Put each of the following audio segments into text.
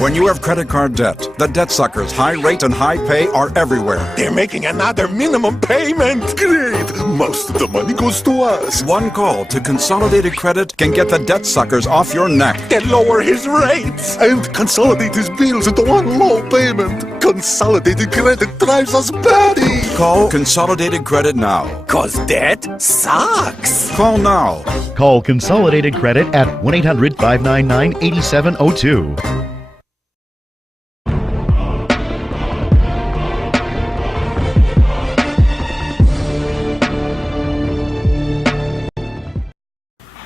When you have credit card debt, the debt suckers' high rate and high pay are everywhere. They're making another minimum payment. Great. Most of the money goes to us. One call to Consolidated Credit can get the debt suckers off your neck. Then lower his rates. And consolidate his bills into one low payment. Consolidated Credit drives us batty. Call Consolidated Credit now. 'Cause debt sucks. Call now. Call Consolidated Credit at 1-800-599-8702.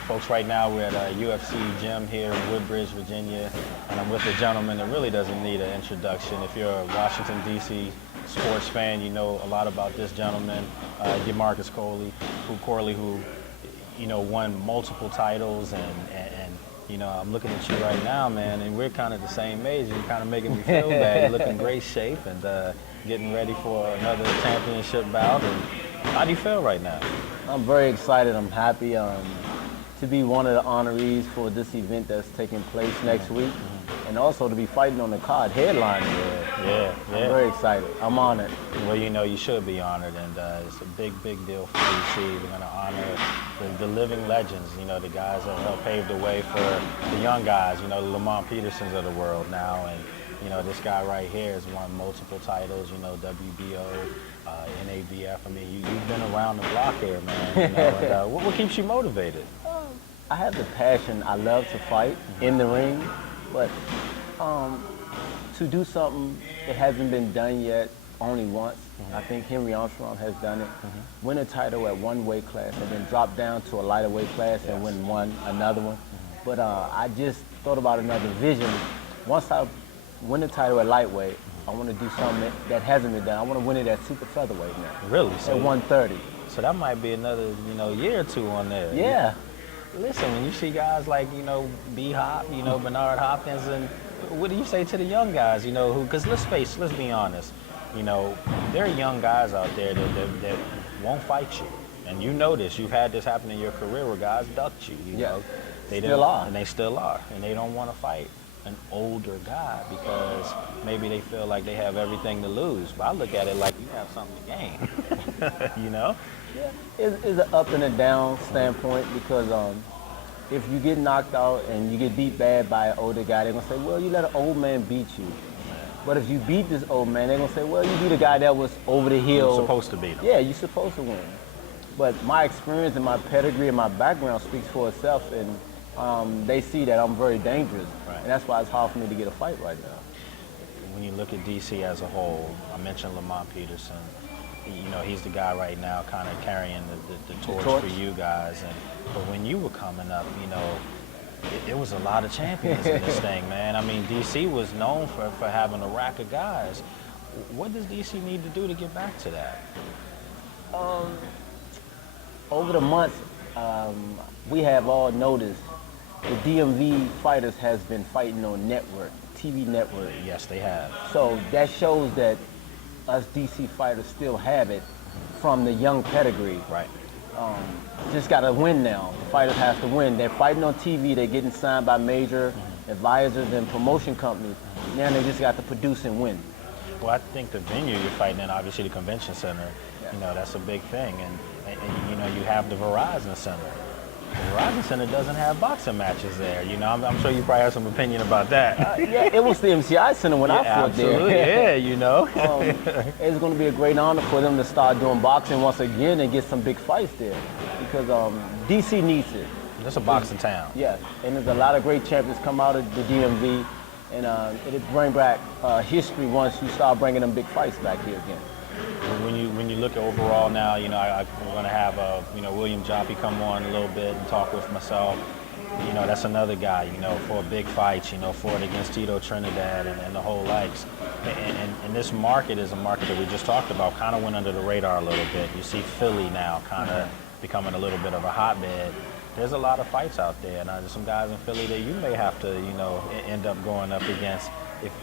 Folks, right now we're at a UFC gym here in Woodbridge, Virginia, and I'm with a gentleman that really doesn't need an introduction. If you're a Washington, D.C. sports fan, you know a lot about this gentleman, DeMarcus Corley, who won multiple titles, and I'm looking at you right now, man, and we're kind of the same age. You're kind of making me feel bad. You're looking in great shape and getting ready for another championship bout. And how do you feel right now? I'm very excited. I'm happy to be one of the honorees for this event that's taking place next week, and also to be fighting on the card headlining. Yeah. I'm very excited. I'm honored. Well, you should be honored, and it's a big deal for DC. We're going to honor the living legends, the guys that helped pave the way for the young guys, the Lamont Petersons of the world now. And, this guy right here has won multiple titles, WBO, NABF. I mean, you've been around the block here, man. And, what keeps you motivated? I have the passion. I love to fight in the ring, but to do something that hasn't been done yet only once. I think Henry Armstrong has done it. Win a title at one weight class and then drop down to a lighter weight class and win another one. But I just thought about another vision. Once I win the title at lightweight, I want to do something that hasn't been done. I want to win it at super featherweight now. Really? At 130. So that might be another, year or two on there. Yeah. Listen, when you see guys like, B-Hop, Bernard Hopkins, and what do you say to the young guys, who, because let's be honest, there are young guys out there that won't fight you. And you know this, you've had this happen in your career where guys ducked you, They still are. And they still are. And they don't want to fight an older guy because maybe they feel like they have everything to lose. But I look at it like you have something to gain, Yeah, it's an up and a down standpoint because if you get knocked out and you get beat bad by an older guy, they're going to say, well, you let an old man beat you. But if you beat this old man, they're going to say, well, you beat a guy that was over the hill. You're supposed to beat him. Yeah, you're supposed to win. But my experience and my pedigree and my background speaks for itself, and they see that I'm very dangerous. Right. And that's why it's hard for me to get a fight right now. When you look at DC as a whole, I mentioned Lamont Peterson. He's the guy right now kind of carrying the torch for you guys. But when you were coming up, it was a lot of champions in this thing, man. I mean, DC was known for having a rack of guys. What does DC need to do to get back to that? Over the months, we have all noticed the DMV fighters has been fighting on TV network. Yes, they have. So that shows that us DC fighters still have it from the young pedigree. Right. Just got to win now. The fighters have to win. They're fighting on TV. They're getting signed by major advisors and promotion companies. Now they just got to produce and win. Well, I think the venue you're fighting in, obviously the convention center, that's a big thing. And you have the Verizon Center. The Verizon Center doesn't have boxing matches there. I'm sure you probably have some opinion about that. Yeah, it was the MCI Center when I fought there. Yeah, It's going to be a great honor for them to start doing boxing once again and get some big fights there because DC needs it. It's a boxing town. Yeah, and there's a lot of great champions come out of the DMV, and it'll bring back history once you start bringing them big fights back here again. When you look at overall now, we're going to have William Joppy come on a little bit and talk with myself. That's another guy, for a big fight, for it against Tito Trinidad and the whole likes. And this market is a market that we just talked about, kind of went under the radar a little bit. You see Philly now kind of becoming a little bit of a hotbed. There's a lot of fights out there. Now, there's some guys in Philly that you may have to, end up going up against.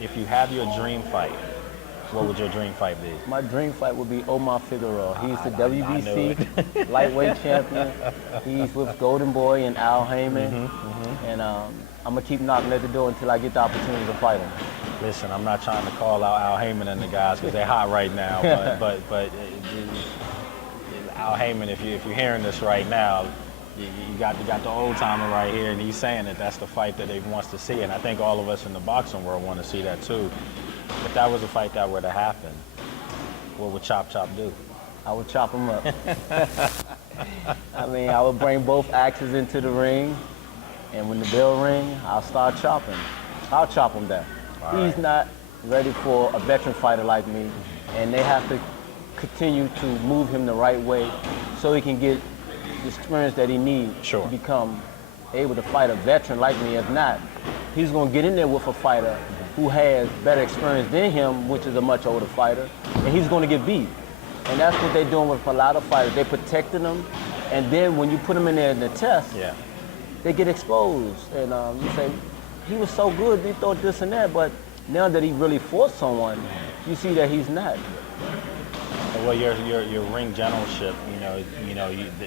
If you have your dream fight, What would your dream fight be? My dream fight would be Omar Figueroa. He's the WBC it. lightweight champion. He's with Golden Boy and Al Heyman. And I'm going to keep knocking at the door until I get the opportunity to fight him. Listen, I'm not trying to call out Al Heyman and the guys because they're hot right now, but Al Heyman, if you're hearing this right now, you got the old timer right here, and he's saying that that's the fight that he wants to see, and I think all of us in the boxing world want to see that too. If that was a fight that were to happen, what would Chop Chop do? I would chop him up. I mean, I would bring both axes into the ring, and when the bell ring, I'll start chopping. I'll chop him down. He's not ready for a veteran fighter like me, and they have to continue to move him the right way so he can get the experience that he needs to become able to fight a veteran like me. If not, he's going to get in there with a fighter who has better experience than him, which is a much older fighter, and he's going to get beat. And that's what they're doing with a lot of fighters. They're protecting them, and then when you put them in there in the test, they get exposed. And you say, he was so good, they thought this and that, but now that he really fought someone, you see that he's not. Well, your ring generalship,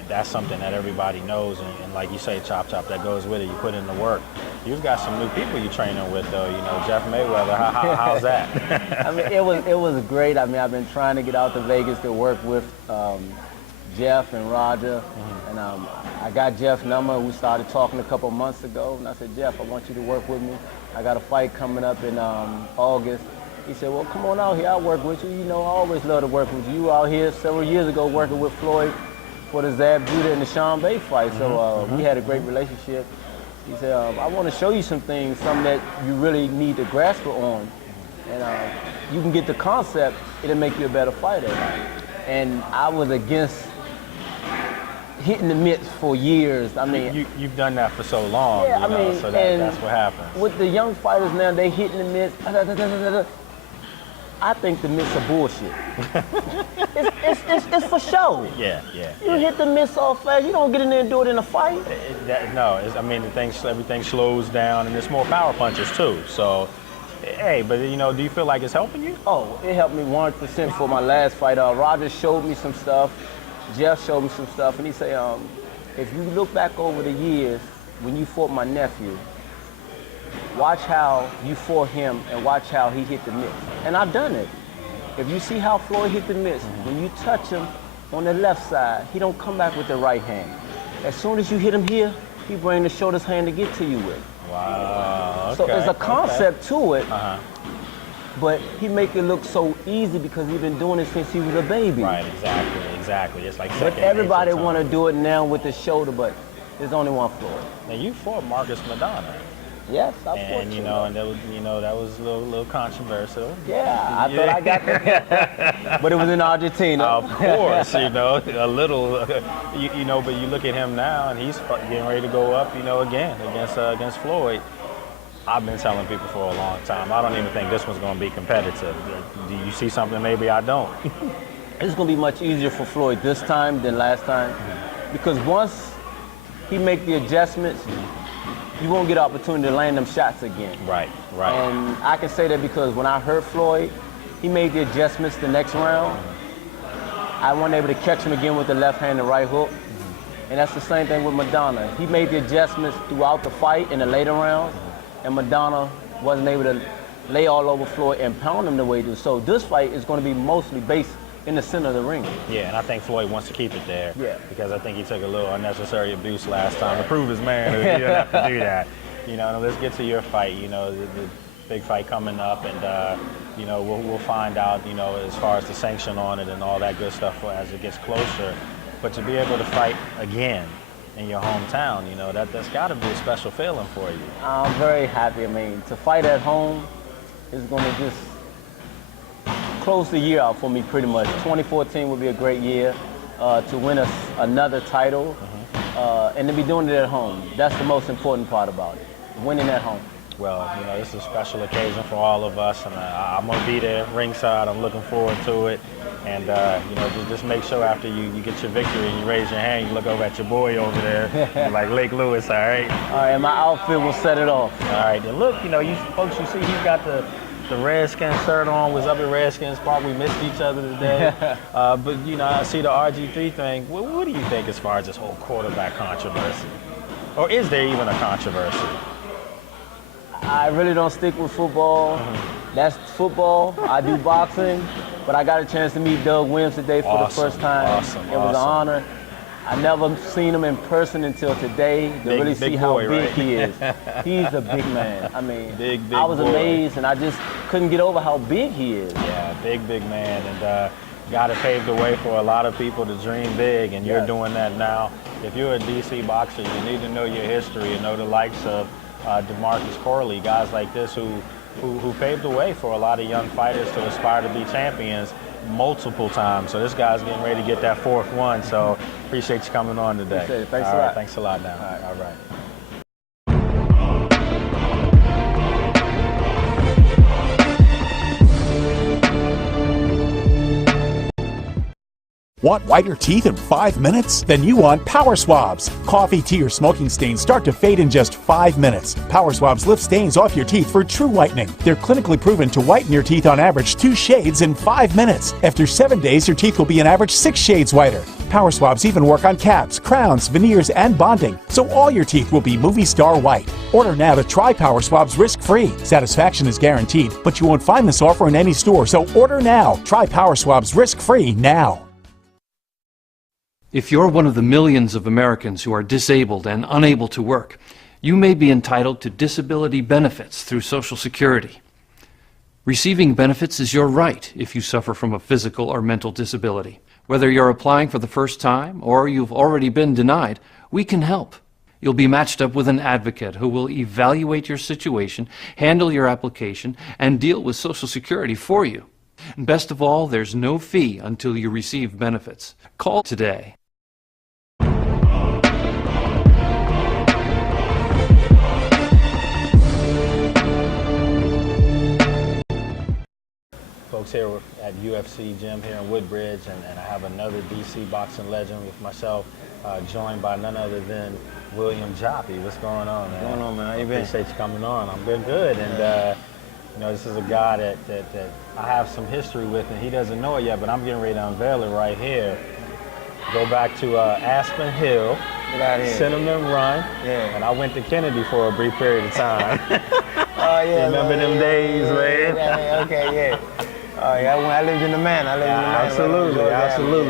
that's something that everybody knows, and like you say, Chop Chop, that goes with it. You put in the work. You've got some new people you're training with, though. Jeff Mayweather. How's that? I mean, it was great. I mean, I've been trying to get out to Vegas to work with Jeff and Roger, and I got Jeff's number. We started talking a couple months ago, and I said, Jeff, I want you to work with me. I got a fight coming up in August. He said, well, come on out here, I'll work with you. I always love to work with you. You were out here several years ago working with Floyd for the Zab Judah and the Sean Bay fight. So we had a great relationship. He said, I want to show you some things, something that you really need to grasp on. And you can get the concept, it'll make you a better fighter. And I was against hitting the mitts for years. I mean, you've done that for so long, so that's what happens. With the young fighters now, they hitting the mitts. I think the mitts are bullshit. it's for show. You hit the mitts all fast. You don't get in there and do it in a fight. Everything slows down, and there's more power punches too. So, hey, but do you feel like it's helping you? Oh, it helped me 100% for my last fight. Roger showed me some stuff. Jeff showed me some stuff, and he said, if you look back over the years when you fought my nephew, watch how you fought him and watch how he hit the mitts. And I've done it. If you see how Floyd hit the mitts, when you touch him on the left side, he don't come back with the right hand. As soon as you hit him here, he bring the shortest hand to get to you with. Wow, okay. So there's a concept to it, but he make it look so easy because he's been doing it since he was a baby. Right, exactly. It's like but everybody want to do it now with the shoulder, but there's only one Floyd. Now you fought Marcus Madonna. Yes, I fought and that was a little controversial. Yeah, I thought I got that. But it was in Argentina. Of course, a little, but you look at him now, and he's getting ready to go up, again against Floyd. I've been telling people for a long time, I don't even think this one's going to be competitive. Do you see something maybe I don't? It's going to be much easier for Floyd this time than last time, because once he make the adjustments, you won't get an opportunity to land them shots again. Right. And I can say that because when I heard Floyd, he made the adjustments the next round. I wasn't able to catch him again with the left hand and right hook. And that's the same thing with Madonna. He made the adjustments throughout the fight in the later rounds, and Madonna wasn't able to lay all over Floyd and pound him the way he did. So this fight is going to be mostly based in the center of the ring. Yeah, and I think Floyd wants to keep it there. Yeah. Because I think he took a little unnecessary abuse last time to prove his man that he didn't have to do that. Let's get to your fight. The big fight coming up, and we'll find out. As far as the sanction on it and all that good stuff as it gets closer. But to be able to fight again in your hometown, that's got to be a special feeling for you. I'm very happy. I mean, to fight at home is going to just close the year out for me pretty much. 2014 will be a great year to win another title and to be doing it at home. That's the most important part about it, winning at home. Well, this is a special occasion for all of us, and I'm going to be there ringside. I'm looking forward to it. And, just make sure after you get your victory and you raise your hand, you look over at your boy over there, like Lake Lewis, all right? All right, my outfit will set it off. All right, and look, you folks, you see he's got the the Redskins shirt on, was up at Redskins Park. We missed each other today. But, you know, I see the RG3 thing. What do you think as far as this whole quarterback controversy? Or is there even a controversy? I really don't stick with football. That's football. I do boxing. But I got a chance to meet Doug Williams today for the first time. It was an honor. I never seen him in person until today to really see how big he is. He's a big man. I mean, I was amazed, and I just couldn't get over how big he is. Yeah, big man, and got to pave the way for a lot of people to dream big, and you're doing that now. If you're a DC boxer, you need to know your history and know the likes of DeMarcus, Corley, guys like this who paved the way for a lot of young fighters to aspire to be champions multiple times. So this guy's getting ready to get that fourth one. So appreciate you coming on today. Appreciate it. Thanks a lot. Thanks a lot now. All right. Want whiter teeth in 5 minutes? Then you want Power Swabs. Coffee, tea, or smoking stains start to fade in just 5 minutes. Power Swabs lift stains off your teeth for true whitening. They're clinically proven to whiten your teeth on average 2 shades in 5 minutes. After 7 days, your teeth will be an average 6 shades whiter. Power Swabs even work on caps, crowns, veneers, and bonding, so all your teeth will be movie star white. Order now to try Power Swabs risk-free. Satisfaction is guaranteed, but you won't find this offer in any store, so order now. Try Power Swabs risk-free now. If you're one of the millions of Americans who are disabled and unable to work, you may be entitled to disability benefits through Social Security. Receiving benefits is your right if you suffer from a physical or mental disability. Whether you're applying for the first time or you've already been denied, we can help. You'll be matched up with an advocate who will evaluate your situation, handle your application, and deal with Social Security for you. And best of all, there's no fee until you receive benefits. Call today. Folks, here at UFC Gym here in Woodbridge, and I have another DC boxing legend with myself, joined by none other than William Joppy. What's going on, man? What's going on, man? How you been? Appreciate you coming on. I'm good. And you know, this is a guy that I have some history with, and he doesn't know it yet, but I'm getting ready to unveil it right here. Go back to Aspen Hill, Cinnamon Run, and I went to Kennedy for a brief period of time. Oh, yeah. Remember them days, man? Okay. Oh, yeah, I lived in the man. Absolutely.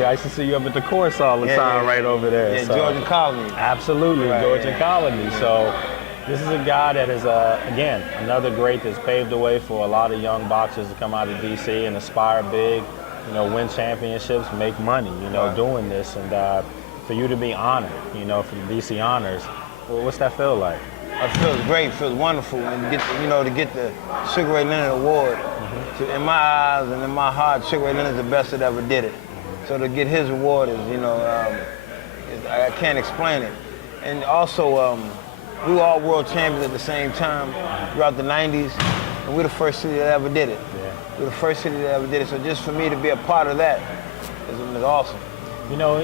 I used to see you up at the course all the time right over there. Yeah, Georgia Colony. Absolutely, Georgia Colony. So this is a guy that is, again, another great that's paved the way for a lot of young boxers to come out of D.C. and aspire big, you know, win championships, make money, you know, doing this. And for you to be honored, you know, for the D.C. honors, well, what's that feel like? It feels great, feels wonderful, and to get the Sugar Ray Leonard Award. In my eyes and in my heart, Sugar Ray Leonard's the best that ever did it. So to get his award is, I can't explain it. And also, we were all world champions at the same time throughout the 90s, and we're the first city that ever did it. We're the first city that ever did it. So just for me to be a part of that is awesome. You know,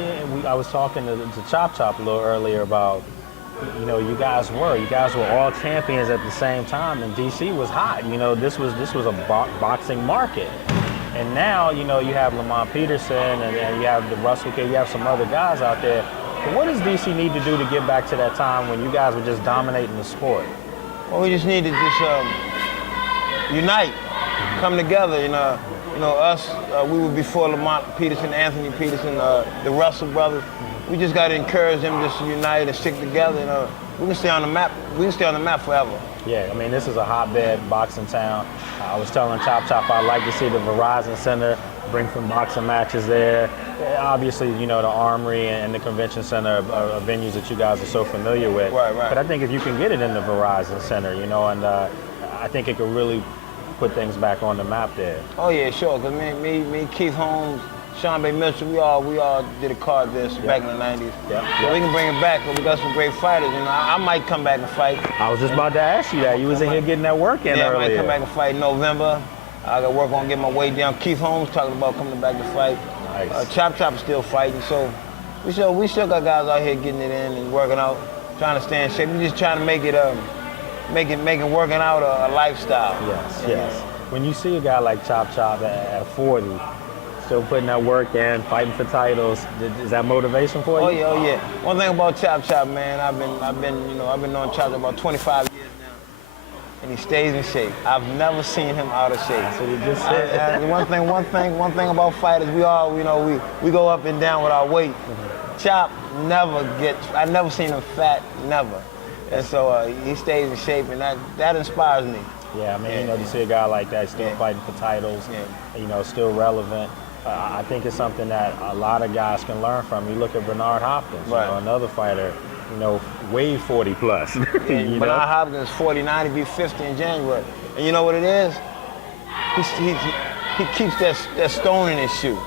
I was talking to Chop Chop a little earlier about, you know, you guys were all champions at the same time, and DC was hot. You know, this was a boxing market. And now, you know, you have Lamont Peterson and you have the Russell kid, you have some other guys out there. But what does DC need to do to get back to that time when you guys were just dominating the sport? Well, we just need to unite, come together. You know, us, we were before Lamont Peterson, Anthony Peterson, the Russell brothers. We just got to encourage them just to unite and stick together. You know, we can stay on the map. We can stay on the map forever. Yeah, I mean, this is a hotbed boxing town. I was telling Chop Chop I'd like to see the Verizon Center bring some boxing matches there. Obviously, you know, the Armory and the Convention Center are venues that you guys are so familiar with. Right. But I think if you can get it in the Verizon Center, you know, and I think it could really put things back on the map there. Oh yeah, sure. Cause me, Keith Holmes, Sean Bay Mitchell, we all did a card this back in the 90s. So we can bring it back, but we got some great fighters. You know, I might come back and fight. I was just about to ask you that. You was in here getting that work in earlier. I might come back and fight in November. I got to work on getting my weight down. Keith Holmes talking about coming back to fight. Nice. Chop Chop still fighting. So we still got guys out here getting it in and working out, trying to stay in shape. We just trying to make it working out a lifestyle. Yes. When you see a guy like Chop Chop at 40, still putting that work in, fighting for titles, is that motivation for you? Oh yeah. One thing about Chop Chop, man, I've been knowing Chop Chop about 25 years now, and he stays in shape. I've never seen him out of shape. That's what he just said. One thing about fighters, we go up and down with our weight. Chop I never seen him fat, never. And so he stays in shape, and that inspires me. Yeah, I mean, to see a guy like that still fighting for titles, still relevant. I think it's something that a lot of guys can learn from. You look at Bernard Hopkins, another fighter, way 40 plus. Bernard Hopkins is 49, he'll be 50 in January. And you know what it is? He keeps that stone in his shoe.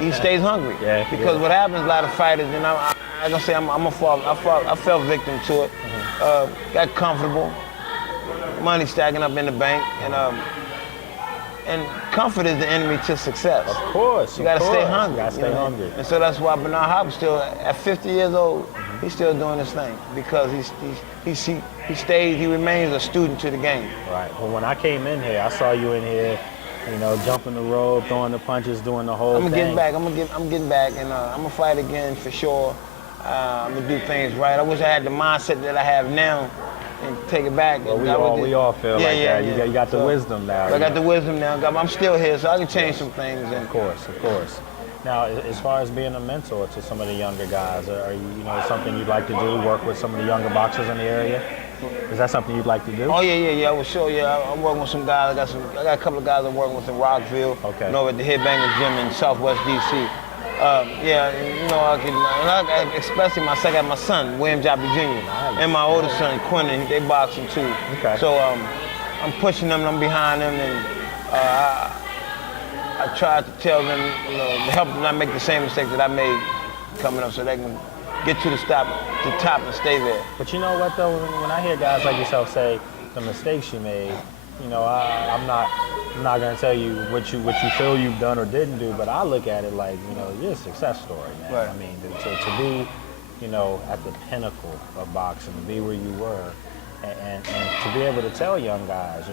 He stays hungry. Because what happens, a lot of fighters, and I'm gonna say I fell victim to it. Got comfortable, money stacking up in the bank, and comfort is the enemy to success. Of course. You gotta stay hungry. You gotta stay hungry. And so that's why Bernard Hopkins still, at 50 years old, he's still doing this thing, because he remains a student to the game. Right. Well, when I came in here, I saw you in here, jumping the rope, throwing the punches, doing the whole thing. I'm getting back, and I'm gonna fight again for sure. I'm gonna do things right. I wish I had the mindset that I have now, and take it back. Well, we all feel like that. You got the wisdom now. I got the wisdom now. I'm still here, so I can change some things. Of course. Now, as far as being a mentor to some of the younger guys, are you, something you'd like to do? Work with some of the younger boxers in the area? Is that something you'd like to do? Oh yeah. I was sure. Yeah, I'm working with some guys. I got a couple of guys I'm working with in Rockville. Okay. At the Headbangers Gym in Southwest DC. Especially I got my son, William Joppy Jr. Nice. And my older son, Quentin. They boxing too. Okay. So I'm pushing them. I'm behind them, and I tried to tell them, to help them not make the same mistakes that I made coming up, so they can get to the top and stay there. But you know what though, when I hear guys like yourself say the mistakes you made, I'm not gonna tell you what you feel you've done or didn't do, but I look at it like, you're a success story, man. Right. I mean, to be, at the pinnacle of boxing, to be where you were, and to be able to tell young guys,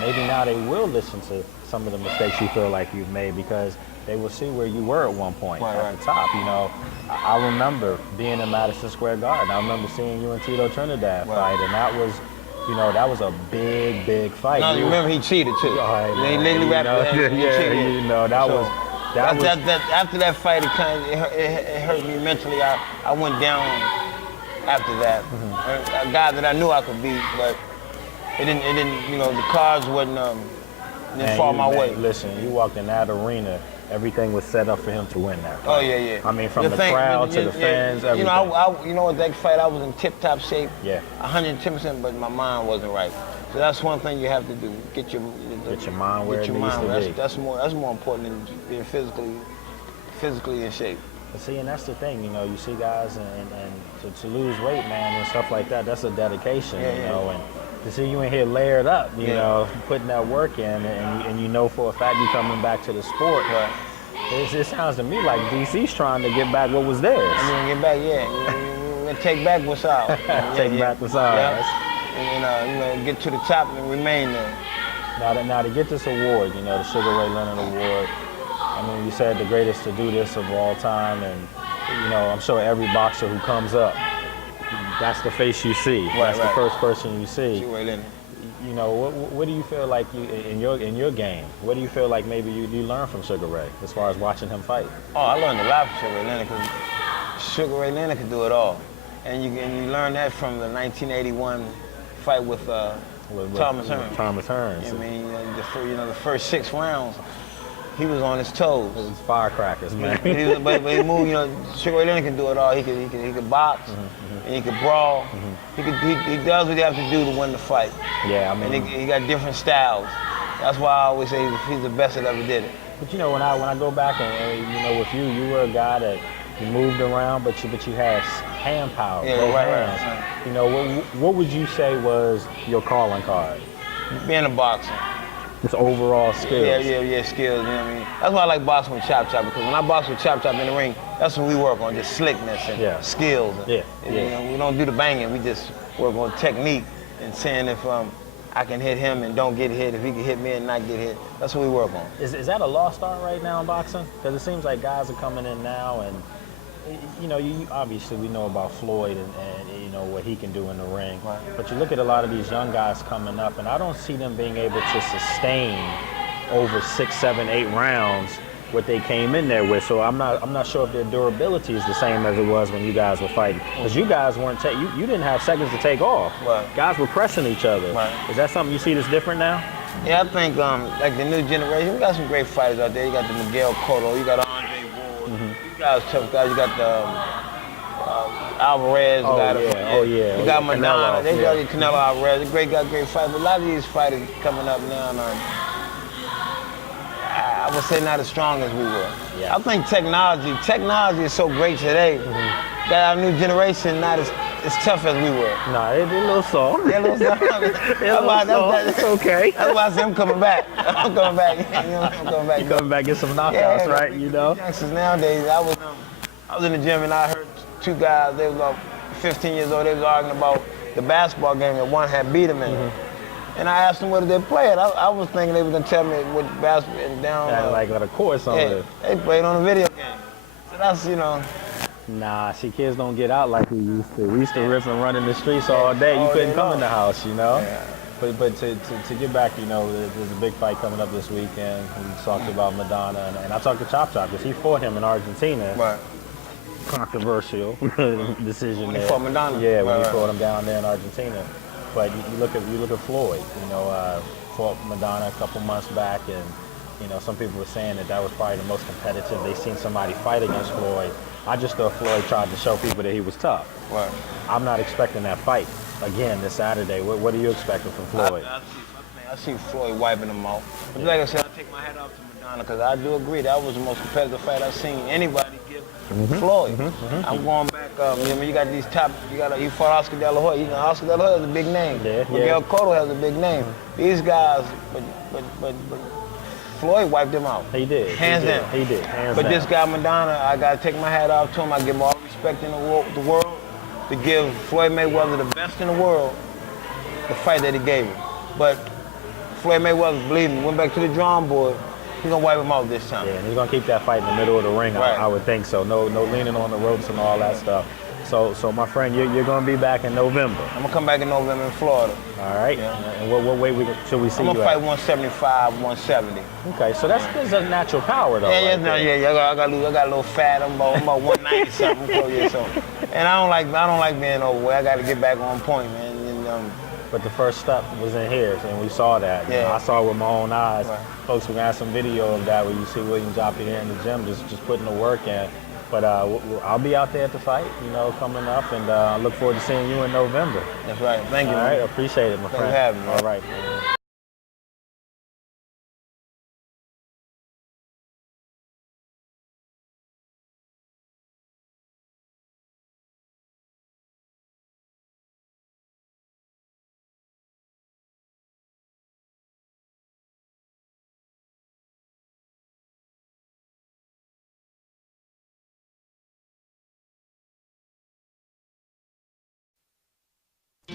maybe now they will listen to some of the mistakes you feel like you've made, because they will see where you were at one point at the top. I remember being in Madison Square Garden. I remember seeing you and Tito Trinidad fight, and that was, that was a big fight. No, you remember he cheated too. He literally wrapped his cheated. After that fight, it hurt me mentally. I went down after that. A guy that I knew I could beat, but it didn't. The cards didn't fall my way. Listen, you walked in that arena, everything was set up for him to win that fight. Oh yeah. I mean, from the crowd to the fans, everything. That fight, I was in tip-top shape. Yeah. 110%, but my mind wasn't right. So that's one thing you have to do. Get your mind where it needs to be. That's more important than being physically in shape. But see, and that's the thing, you see guys and to lose weight, man, and stuff like that, that's a dedication, and to see you in here layered up, putting that work in, and for a fact you're coming back to the sport. Right. It sounds to me like DC's trying to get back what was theirs. I'm gonna get back, We're gonna take back what's ours. Take back what's ours. And get to the top and remain there. Now to get this award, the Sugar Ray Leonard Award, I mean, you said the greatest to do this of all time, and I'm sure every boxer who comes up, that's the face you see. That's the first person you see. Sugar Ray Leonard. What do you feel like in your game? What do you feel like maybe you learned from Sugar Ray as far as watching him fight? Oh, I learned a lot from Sugar Ray Leonard, because Sugar Ray Leonard could do it all, and you learn that from the 1981 fight with Thomas Hearns. Thomas Hearns. The first 6 rounds, he was on his toes. It was firecrackers, man. But he moved. Sugar Ray Leonard can do it all. He could box, and he could brawl. He does what he has to do to win the fight. Yeah, I mean, and he got different styles. That's why I always say he's the best that ever did it. But when I go back and with you were a guy that you moved around, but you had hand power, both hands. What would you say was your calling card? Being a boxer. Just overall skills. Yeah, skills, you know what I mean? That's why I like boxing with Chop Chop, because when I box with Chop Chop in the ring, that's when we work on just slickness and skills. We don't do the banging, we just work on technique and seeing if I can hit him and don't get hit. If he can hit me and not get hit, that's what we work on. Is that a lost art right now in boxing? Because it seems like guys are coming in now, and you know, obviously we know about Floyd and you know what he can do in the ring. Right. But you look at a lot of these young guys coming up, and I don't see them being able to sustain over 6, 7, 8 rounds what they came in there with. So I'm not sure if their durability is the same as it was when you guys were fighting. Because you guys weren't you didn't have seconds to take off. Right. Guys were pressing each other. Right. Is that something you see that's different now? Yeah, I think like the new generation, we got some great fighters out there. You got the Miguel Cotto, you got Andre Ward. You guys tough guys. You got the Alvarez. You got Madonna. They got Canelo Alvarez. A great guy, great fighter. But a lot of these fighters coming up now, I would say not as strong as we were. Yeah. I think technology is so great today that our new generation not as tough as we were. Nah, they're a little soft. They're a little soft. It's okay. That's why I say I'm coming back. I'm coming back. You know, I'm coming back. You coming back, get some knockouts, right? You know. Youngsters nowadays, I was in the gym and I heard 2 guys. They was about 15 years old. They was arguing about the basketball game that one had beat them in. And I asked them what did they play at. I was thinking they were gonna tell me what basketball and down. Like a course on it. They played on a video game. So that's, you know. Nah, see, kids don't get out like we used to. We used to rip and run in the streets all day. You couldn't come in the house, you know. Yeah. But to get back, you know, there's a big fight coming up this weekend. We talked about Madonna, and I talked to Chop because he fought him in Argentina. Right. Controversial decision When there. he fought Madonna? Yeah, when Right. he fought him down there in Argentina. But you look at Floyd, you know, fought Madonna a couple months back, and you know, some people were saying that was probably the most competitive they've seen somebody fight against Floyd. I just thought Floyd tried to show people that he was tough. Right. I'm not expecting that fight again this Saturday. What are you expecting from Floyd? I see Floyd wiping him out. But like I said, I take my hat off to Madonna because I do agree that was the most competitive fight I've seen anybody give Floyd. I'm going back. You got these top. You fought Oscar De La Hoya. You know, Oscar De La Hoya has a big name. Miguel Cotto has a big name. These guys, but Floyd wiped him out. He did. Hands down. He did. Hands but down. this guy Madonna, I gotta take my hat off to him. I give him all the respect in the world to give Floyd Mayweather the best in the world, the fight that he gave him. But Floyd Mayweather, believe me, went back to the drawing board. He's gonna wipe him out this time. Yeah, and he's gonna keep that fight in the middle of the ring. Right. I would think so. No leaning on the ropes and all that stuff. So my friend, you're gonna be back in November. I'm gonna come back in November in Florida. All right. Yeah. And what weight should we see I'm you gonna fight at? 175, 170. Okay, so that's a natural power though. Yeah, right there. I got a little fat. I'm about 190 something. So. And I don't like being overweight. I got to get back on point, man. And, But the first step was in here, and we saw that. You know, I saw it with my own eyes. Right. Folks, we're gonna have some video of that where you see William Joppy here in the gym, just putting the work in. But I'll be out there at the fight, you know, coming up, and I look forward to seeing you in November. That's right. Thank you. All right, appreciate it, my friend. Thanks for having me. All right.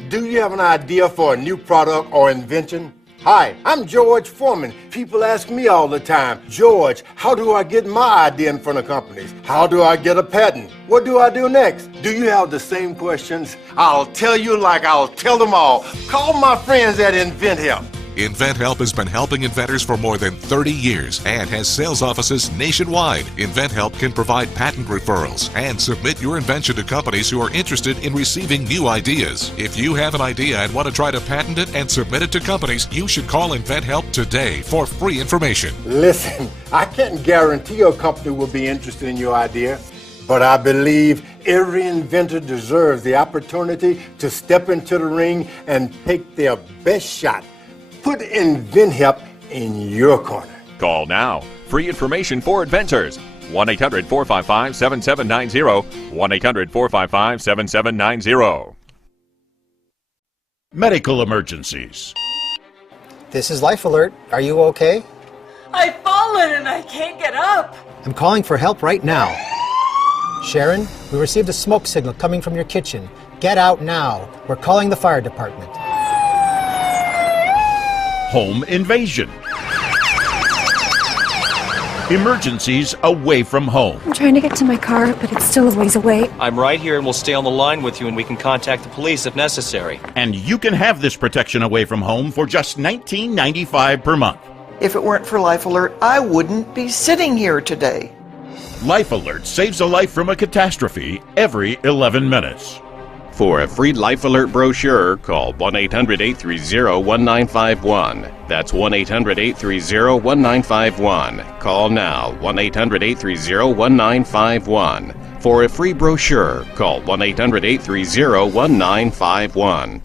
Do you have an idea for a new product or invention? Hi, I'm George Foreman. People ask me all the time, George, how do I get my idea in front of companies? How do I get a patent? What do I do next? Do you have the same questions? I'll tell you like I'll tell them all. Call my friends at InventHelp. InventHelp has been helping inventors for more than 30 years and has sales offices nationwide. InventHelp can provide patent referrals and submit your invention to companies who are interested in receiving new ideas. If you have an idea and want to try to patent it and submit it to companies, you should call InventHelp today for free information. Listen, I can't guarantee your company will be interested in your idea, but I believe every inventor deserves the opportunity to step into the ring and take their best shot. Put InventHelp in your corner. Call now. Free information for inventors. 1-800-455-7790. 1-800-455-7790. Medical emergencies. This is Life Alert. Are you okay? I've fallen and I can't get up. I'm calling for help right now. Sharon, we received a smoke signal coming from your kitchen. Get out now. We're calling the fire department. home invasion. Emergencies away from home. I'm trying to get to my car, but it's still a ways away. I'm right here and we'll stay on the line with you and we can contact the police if necessary. And you can have this protection away from home for just $19.95 per month. If it weren't for Life Alert, I wouldn't be sitting here today. Life Alert saves a life from a catastrophe every 11 minutes. For a free Life Alert brochure, call 1-800-830-1951. That's 1-800-830-1951. Call now, 1-800-830-1951. For a free brochure, call 1-800-830-1951.